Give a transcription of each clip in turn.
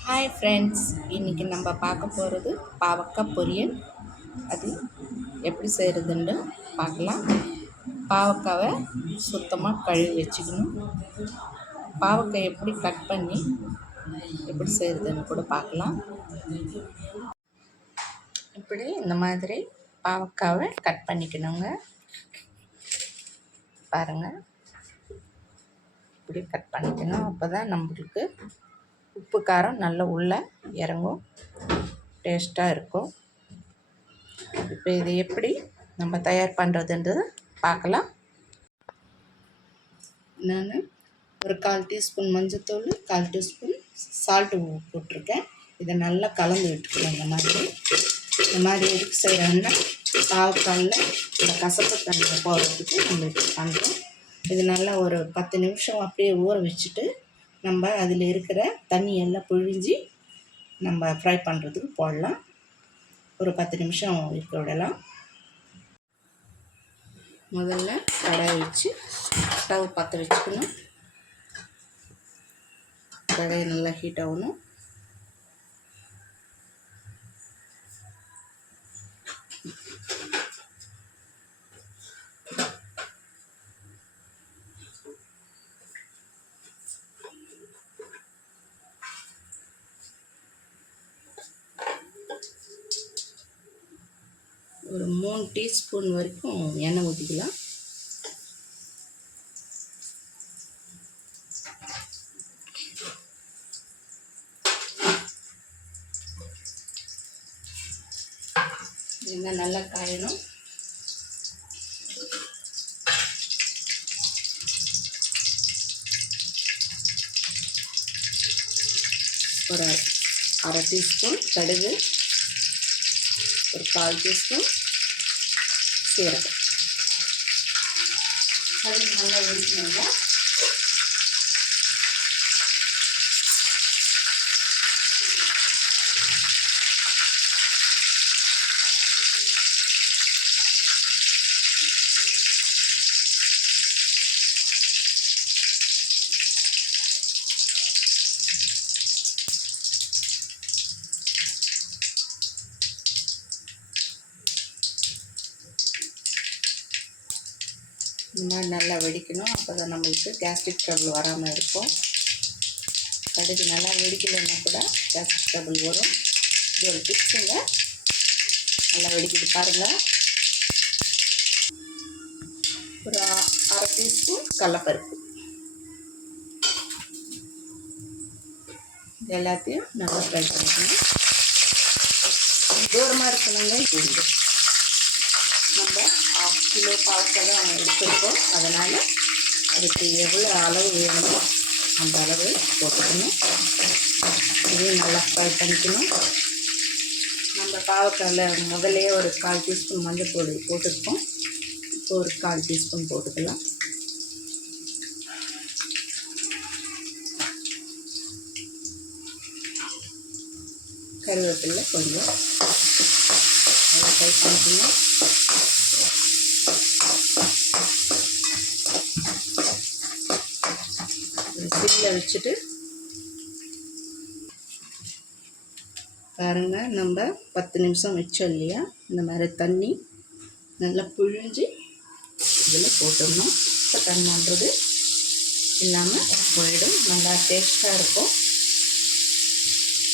Hi friends, இன்றைக்கி நம்ம பார்க்க போகிறது பாவக்காய் பொரியல். அது எப்படி செய்கிறதுன்னு பார்க்கலாம். பாவக்காவை சுத்தமாக கழுவி வச்சுக்கணும். பாவக்காய் எப்படி கட் பண்ணி எப்படி செய்கிறதுன்னு கூட பார்க்கலாம். இப்படி இந்த மாதிரி பாவக்காவை கட் பண்ணிக்கணுங்க. பாருங்கள், இப்படி கட் பண்ணிக்கணும். அப்போ தான் நம்மளுக்கு உப்பு காரம் நல்லா உள்ளே இறங்கும், டேஸ்ட்டாக இருக்கும். இப்போ இது எப்படி நம்ம தயார் பண்ணுறதுன்றது பார்க்கலாம். நான் ஒரு 1/4 டீஸ்பூன் மஞ்சள்தூள், 1/4 டீஸ்பூன் சால்ட்டு போட்டிருக்கேன். இதை நல்லா கலந்து விட்டுக்கணும். இந்த மாதிரி எதுக்கு செய்கிறோன்னா பாவக்காயில் இந்த கசப்பு தண்ணியை போடுறதுக்கு நம்ம இப்படி பண்ணுறோம். இது நல்லா ஒரு 10 நிமிஷம் அப்படியே ஊற வச்சுட்டு நம்ம அதில் இருக்கிற தண்ணி எல்லாம் பிழிஞ்சி நம்ம ஃப்ரை பண்ணுறதுக்கு போடலாம். ஒரு 10 நிமிஷம் இருக்க விடலாம். முதல்ல கடாய் வச்சு ஸ்டவ் பற்ற வச்சுக்கணும். கடாய் நல்லா ஹீட் ஆகணும். ஒரு 3 டீஸ்பூன் வரைக்கும் எண்ணெய் ஊற்றிக்கலாம். எண்ணெய் நல்லா காயணும். ஒரு 1/2 டீஸ்பூன் கடுகு, ஒரு 1/4 டீஸ்பூன் சீரகம். அது நல்லா வெடிக்கணுங்க. இந்த மாதிரி நல்லா வெடிக்கணும். அப்போ தான் நம்மளுக்கு கேஸ்ட்ரிக் ட்ரபிள் வராமல் இருக்கும். கடுகு நல்லா வெடிக்கலைன்னா கூட கேஸ்ட்ரிக் ட்ரபிள் வரும். இது ஒரு டிப்ஸுங்க. நல்லா வெடிக்கிட்டு பாருங்கள். ஒரு 1/2 டீஸ்பூன் கடலப்பருப்பு. இது எல்லாத்தையும் நல்லா ஃப்ரை பண்ணிக்கணும். தூரமாக இருக்கணுங்க. பூண்டு நம்ம 1/2 கிலோ பாவக்காய் எடுத்துருக்கோம். அதனால் அதுக்கு எவ்வளோ அளவு வேணுமோ அந்த அளவு போட்டுக்கணும். இதையும் நல்லா ஃப்ரை பண்ணிக்கணும். நம்ம பாவக்காயில் முதலே ஒரு 1/4 டீஸ்பூன் மஞ்சள் பொடி போட்டுருக்கோம். இப்போ ஒரு 1/4 டீஸ்பூன் போட்டுக்கலாம். கருவேப்பிலை கொஞ்சம் நல்லா ஃப்ரை பண்ணிக்கணும். சிம்மில் வச்சுட்டு பாருங்கள், நம்ம 10 நிமிஷம் வச்சோம் இல்லையா, இந்த மாதிரி தண்ணி நல்லா புழிஞ்சு இதில் போட்டுடணும். இப்போ தண்ணின்றது இல்லாமல் போயிடும். நல்லா டேஸ்ட்டாக இருக்கும்.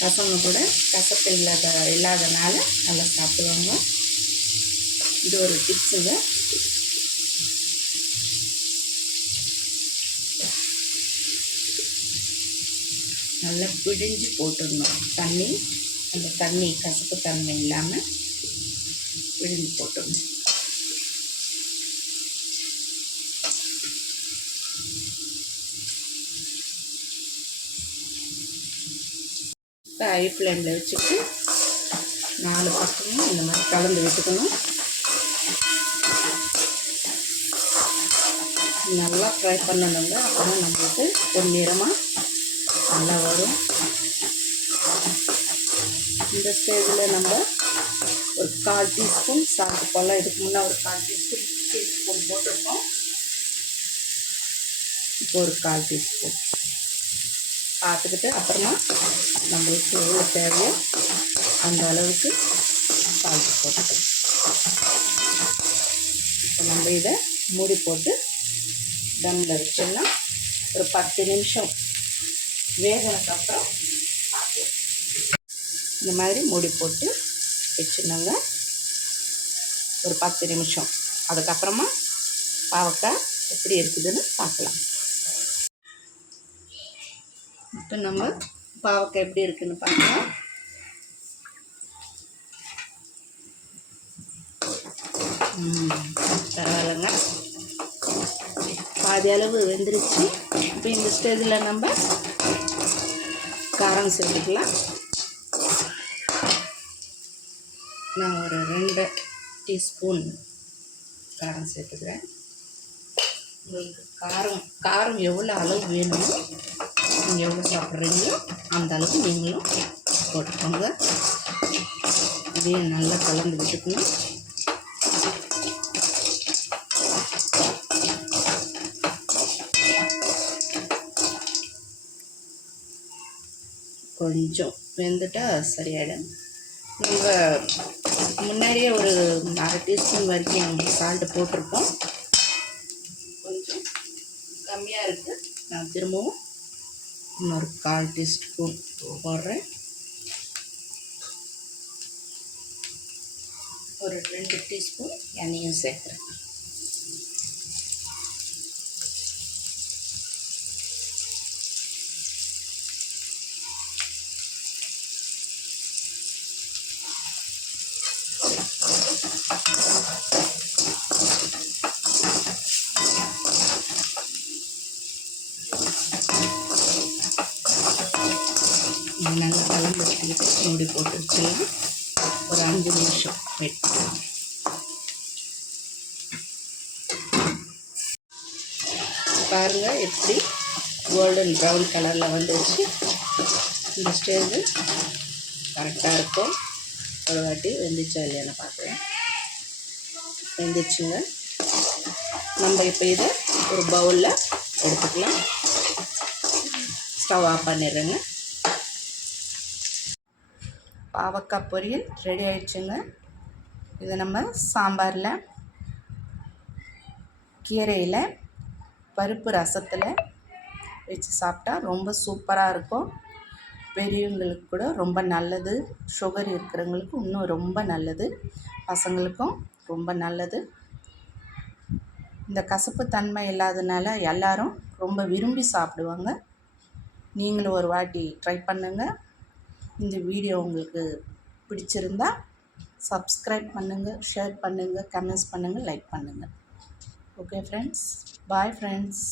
பசங்க கூட கசப்பு இல்லாதனால நல்லா சாப்பிடுவாங்க. இது ஒரு டிப்ஸுங்க. நல்லா பிழிஞ்சு போட்டுடணும். அந்த தண்ணி கசப்பு தன்மை இல்லாமல் பிழிஞ்சு போட்டுடணும். இப்போ ஹை ஃப்ளேமில் வச்சுட்டு 4 பக்கமும் இந்த மாதிரி கலந்து விட்டுக்கணும். நல்லா ஃப்ரை பண்ணணுங்க. அப்போ தான் நம்மளுக்கு பொன்னிறமாக நல்லா வரும். இந்த ஸ்டேஜில் நம்ம ஒரு 1/4 டீஸ்பூன் சால்ட்டு போடலாம். இதுக்கு முன்னே ஒரு 1/4 டீஸ்பூன் போட்டிருக்கோம். இப்போ ஒரு 1/4 டீஸ்பூன் பார்த்துக்கிட்டு அப்புறமா நம்மளுக்கு எவ்வளோ தேவையோ அந்த அளவுக்கு சால்ட் போட்டுக்கலாம். இப்போ நம்ம இதை மூடி போட்டு தம்மில் வச்சோம்னா ஒரு 10 நிமிஷம் வேகனதுக்கப்புறம் இந்த மாதிரி மூடி போட்டு வச்சுருந்தாங்க ஒரு 10 நிமிஷம். அதுக்கப்புறமா பாவக்காய் எப்படி இருக்குதுன்னு பார்க்கலாம். இப்போ நம்ம பாவக்காய் எப்படி இருக்குதுன்னு பார்க்கலாம். பரவாயில்லைங்க, பாதி அளவு வெந்துருச்சு. இப்போ இந்த ஸ்டேஜில் நம்ம காரம் சேர்த்துக்கலாம். நான் ஒரு 2 டீஸ்பூன் காரம் சேர்த்துக்கிறேன். உங்களுக்கு காரம் எவ்வளோ அளவு வேணுமோ நீங்கள் எவ்வளோ சாப்பிட்றீங்களோ அந்த அளவுக்கு நீங்களும் போட்டுக்கோங்க. இதையும் நல்லா கலந்து விட்டுக்கணும். கொஞ்சம் வெந்துட்டால் சரியாயிடும். நம்ம முன்னாடியே ஒரு 1/2 டீஸ்பூன் வரைக்கும் சால்ட்டு போட்டிருக்கோம். கொஞ்சம் கம்மியாக இருக்குது. நான் திரும்பவும் இன்னொரு 1/4 டீஸ்பூன் போடுறேன். ஒரு 2 டீஸ்பூன் எண்ணெயும் சேர்க்குறேன். நல்லா கலந்து வச்சுக்கிட்டு மூடி போட்டு வச்சுக்கலாம். ஒரு 5 நிமிஷம் வெயிட் பண்ணலாம். பாருங்கள் எப்படி கோல்டன் ப்ரௌன் கலரில் வந்துடுச்சு. இந்த ஸ்டேஜு கரெக்டாக இருக்கும். ஒரு வாட்டி வெந்துச்சா இல்லையான்னு பார்க்குறேன். வெந்துச்சுங்க. நம்ம இப்போ இதை ஒரு பவுலில் எடுத்துக்கலாம். ஸ்டவ் ஆஃப் பண்ணிடுறேங்க. பாவக்காய் பொரியல் ரெடி ஆயிடுச்சுங்க. இதை நம்ம சாம்பாரில், கீரையில், பருப்பு ரசத்தில் வச்சு சாப்பிட்டா ரொம்ப சூப்பராக இருக்கும். பெரியவங்களுக்கு கூட ரொம்ப நல்லது. சுகர் இருக்கிறவங்களுக்கு இன்னும் ரொம்ப நல்லது. பசங்களுக்கும் ரொம்ப நல்லது. இந்த கசப்பு தன்மை இல்லாதனால எல்லாரும் ரொம்ப விரும்பி சாப்பிடுவாங்க. நீங்களும் ஒரு வாட்டி ட்ரை பண்ணுங்கள். இந்த வீடியோ உங்களுக்கு பிடிச்சிருந்தா சப்ஸ்கிரைப் பண்ணுங்கள், ஷேர் பண்ணுங்கள், கமெண்ட்ஸ் பண்ணுங்கள், லைக் பண்ணுங்கள். Okay friends, bye friends.